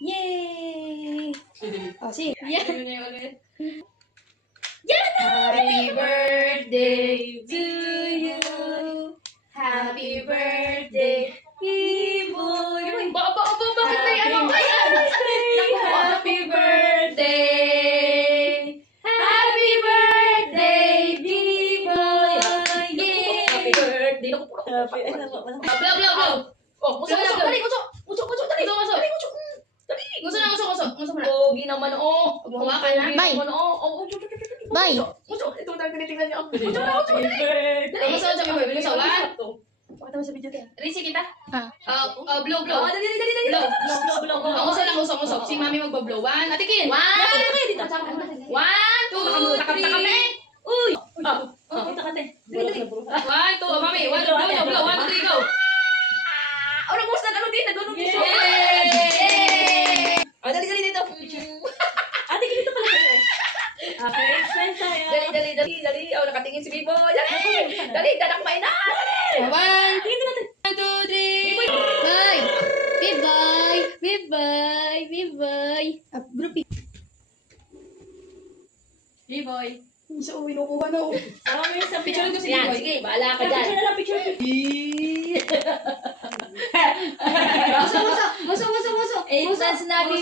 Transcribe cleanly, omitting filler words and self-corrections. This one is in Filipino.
Yay! Oh, sing. Yeah. Happy birthday to you. Happy birthday, Biboy. Bakit may ano? Happy birthday. Happy birthday, Biboy. Yay! Happy birthday. Blow. Oh, muso. Dali, muso. Dali. Dali. Muso mo na. Pogi naman, oh. Hawakan na. Bye. Bye. Muso. Ito tayo tinitingnan niyo. Happy Dali. birthday. Muso. One. Pakita mo sa video tayo. Rinsi kita. Ah. Blow. Dali. Blow. Muso. Si mami magbo-blow. One. Atikin. Dito. 1, 2, 3. Uy. Kita ka, te. Dali. 1, 2, mami. 1, 2, blow. 1, 2, 3, go. Nag-post na din. Yay! Dali dito. Ate, ganito pala kayo eh. Okay, explain tayo. Dali. Oh, nakatingin si Bibo. Dali, dadak kumain na. 1, 2, 3. Bye-bye. Groupie. Biboy. So, winukuha na. May isang Picture ko si Yan, Biboy. sige, bahala ka dyan. Picture. Muso. It's na sinabi